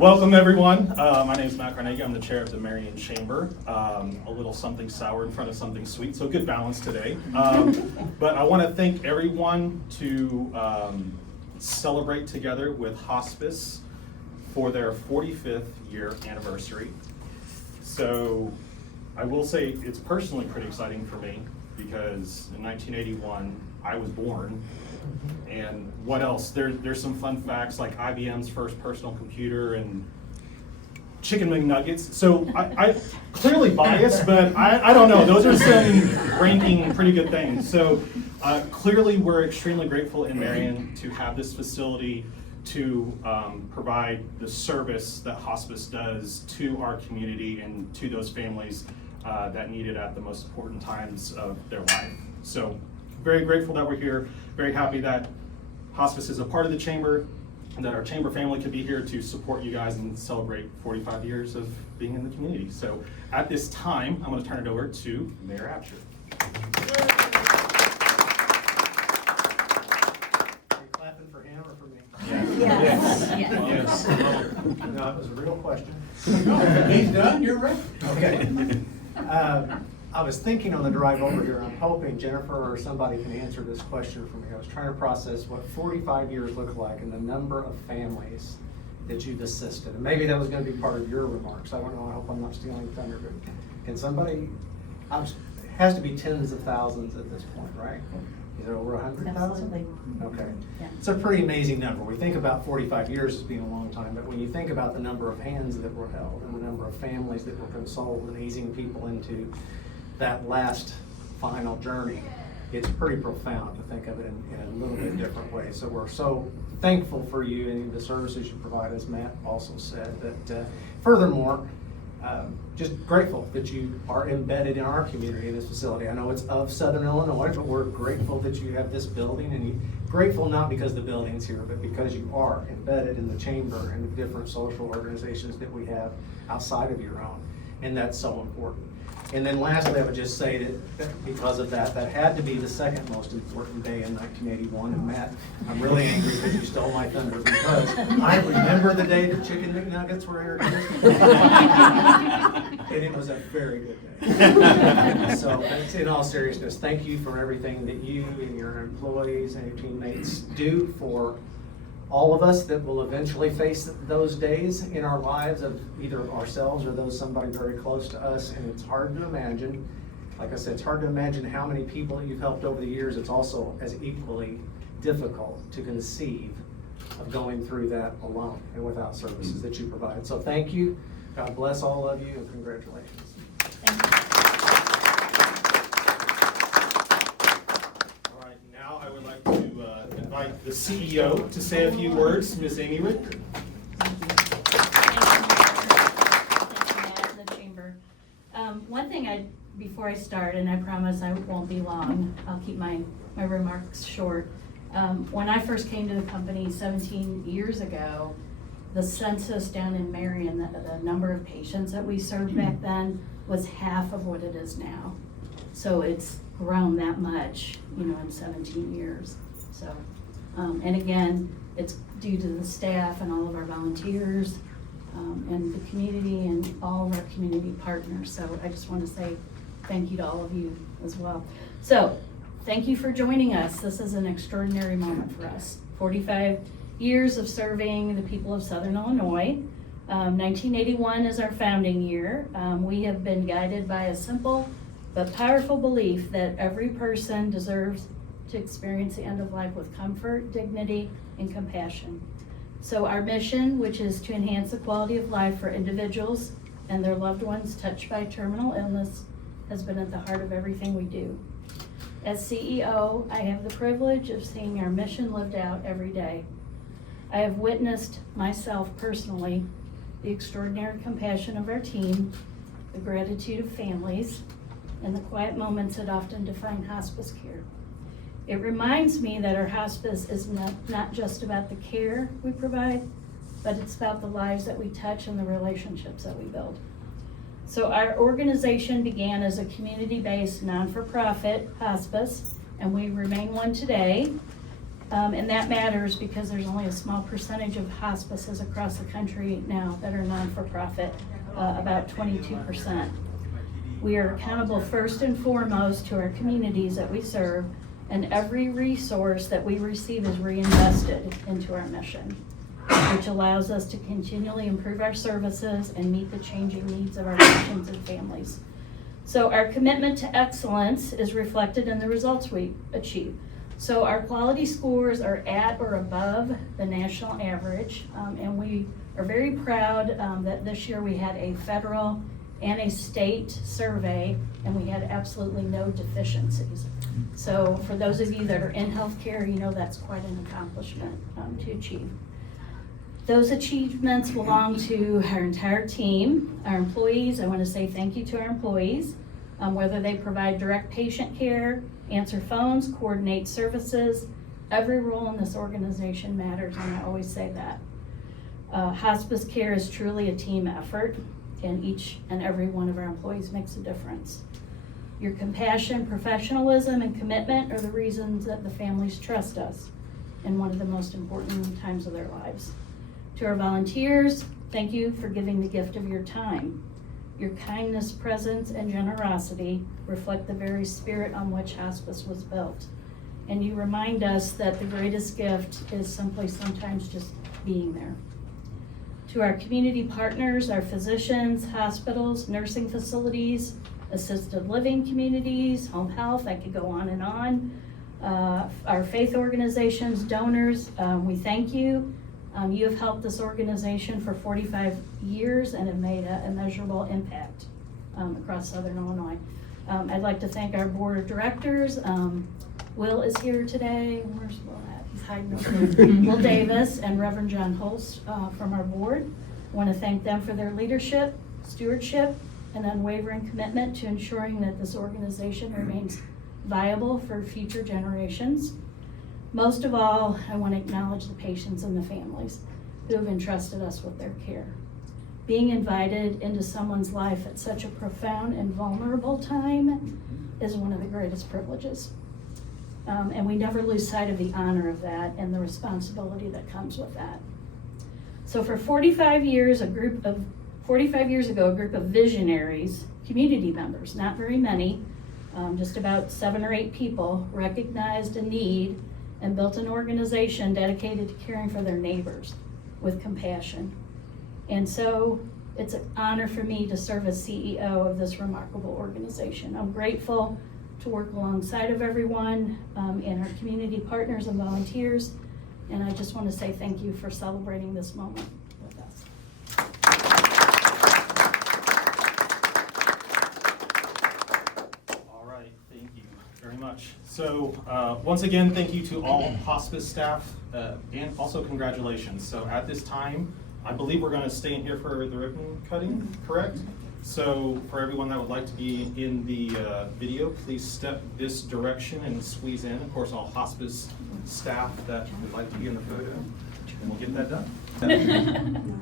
Welcome everyone. My name is Matt Carnaghi. I'm the chair of the Marion Chamber. A little something sour in front of something sweet, so good balance today. But I want to thank everyone to celebrate together with Hospice for their 45th year anniversary. So I will say it's personally pretty exciting for me because in 1981 I was born. And what else? There's some fun facts like IBM's first personal computer and chicken McNuggets. So I clearly biased, but I don't know. Those are some ranking pretty good things. So clearly we're extremely grateful in Marion to have this facility to provide the service that hospice does to our community and to those families that need it at the most important times of their life. So very grateful that we're here, very happy that hospice is a part of the chamber and that our chamber family could be here to support you guys and celebrate 45 years of being in the community. So at this time, I'm going to turn it over to Mayor Absher. Are you clapping for him or for me? Yes. Yes. No, it was a real question. He's done, you're ready. Okay. I was thinking on the drive over here, I'm hoping Jennifer or somebody can answer this question for me. I was trying to process what 45 years look like and the number of families that you've assisted. And maybe that was going to be part of your remarks. I don't know. I hope I'm not stealing thunder. But can somebody, it has to be tens of thousands at this point, right? Is it over 100,000? Absolutely. Okay. Yeah. It's a pretty amazing number. We think about 45 years as being a long time, but when you think about the number of hands that were held and the number of families that were consoled and easing people into that last final journey, it's pretty profound to think of it in a little bit different way. So we're so thankful for you and the services you provide, as Matt also said. But furthermore, just grateful that you are embedded in our community in this facility. I know it's of Southern Illinois, but we're grateful that you have this building, and grateful not because the building's here, but because you are embedded in the chamber and the different social organizations that we have outside of your own, and that's so important. And then lastly, I would just say that because of that had to be the second most important day in 1981. And Matt, I'm really angry because you stole my thunder, because I remember the day that chicken McNuggets were introduced. And it was a very good day. So in all seriousness, thank you for everything that you and your employees and your teammates do for all of us that will eventually face those days in our lives of either ourselves or those somebody very close to us. And it's hard to imagine, like I said, it's hard to imagine how many people you've helped over the years. It's also as equally difficult to conceive of going through that alone and without services that you provide. So thank you. God bless all of you, and congratulations. Thank you. All right, now I would like to invite the CEO to say a few words, Ms. Amy Ritter. The chamber. One thing before I start, and I promise I won't be long, I'll keep my remarks short. When I first came to the company 17 years ago, the census down in Marion, the number of patients that we served back then was half of what it is now. So it's grown that much, in 17 years. So, and again, it's due to the staff and all of our volunteers and the community and all of our community partners. So I just want to say thank you to all of you as well. So thank you for joining us. This is an extraordinary moment for us. 45 years of serving the people of Southern Illinois. 1981 is our founding year. We have been guided by a simple but powerful belief that every person deserves to experience the end of life with comfort, dignity, and compassion. So our mission, which is to enhance the quality of life for individuals and their loved ones touched by terminal illness, has been at the heart of everything we do. As CEO, I have the privilege of seeing our mission lived out every day. I have witnessed myself personally the extraordinary compassion of our team, the gratitude of families, and the quiet moments that often define hospice care. It reminds me that our hospice is not just about the care we provide, but it's about the lives that we touch and the relationships that we build. So our organization began as a community-based, non-for-profit hospice, and we remain one today. And that matters because there's only a small percentage of hospices across the country now that are non-for-profit, about 22%. We are accountable first and foremost to our communities that we serve, and every resource that we receive is reinvested into our mission, which allows us to continually improve our services and meet the changing needs of our patients and families. So our commitment to excellence is reflected in the results we achieve. So our quality scores are at or above the national average, and we are very proud that this year we had a federal and a state survey, and we had absolutely no deficiencies. So for those of you that are in healthcare, you know that's quite an accomplishment to achieve. Those achievements belong to our entire team, our employees. I want to say thank you to our employees, whether they provide direct patient care, answer phones, coordinate services. Every role in this organization matters, and I always say that. Hospice care is truly a team effort, and each and every one of our employees makes a difference. Your compassion, professionalism, and commitment are the reasons that the families trust us in one of the most important times of their lives. To our volunteers, thank you for giving the gift of your time. Your kindness, presence, and generosity reflect the very spirit on which hospice was built. And you remind us that the greatest gift is simply sometimes just being there. To our community partners, our physicians, hospitals, nursing facilities, assisted living communities, home health, I could go on and on. Our faith organizations, donors, we thank you. You have helped this organization for 45 years and have made a immeasurable impact across Southern Illinois. I'd like to thank our board of directors. Will is here today. Where's Will at? He's hiding over there. Will Davis and Reverend John Holst from our board. I want to thank them for their leadership, stewardship, and unwavering commitment to ensuring that this organization remains viable for future generations. Most of all, I want to acknowledge the patients and the families who have entrusted us with their care. Being invited into someone's life at such a profound and vulnerable time is one of the greatest privileges. And we never lose sight of the honor of that and the responsibility that comes with that. So for 45 years ago, a group of visionaries, community members, not very many, just about 7 or 8 people, recognized a need and built an organization dedicated to caring for their neighbors with compassion. And so it's an honor for me to serve as CEO of this remarkable organization. I'm grateful to work alongside of everyone and our community partners and volunteers. And I just want to say thank you for celebrating this moment with us. All right, thank you very much. So once again, thank you to all hospice staff and also congratulations. So at this time, I believe we're going to stay in here for the ribbon cutting, correct? So for everyone that would like to be in the video, please step this direction and squeeze in. Of course, all hospice staff that would like to be in the photo, and we'll get that done.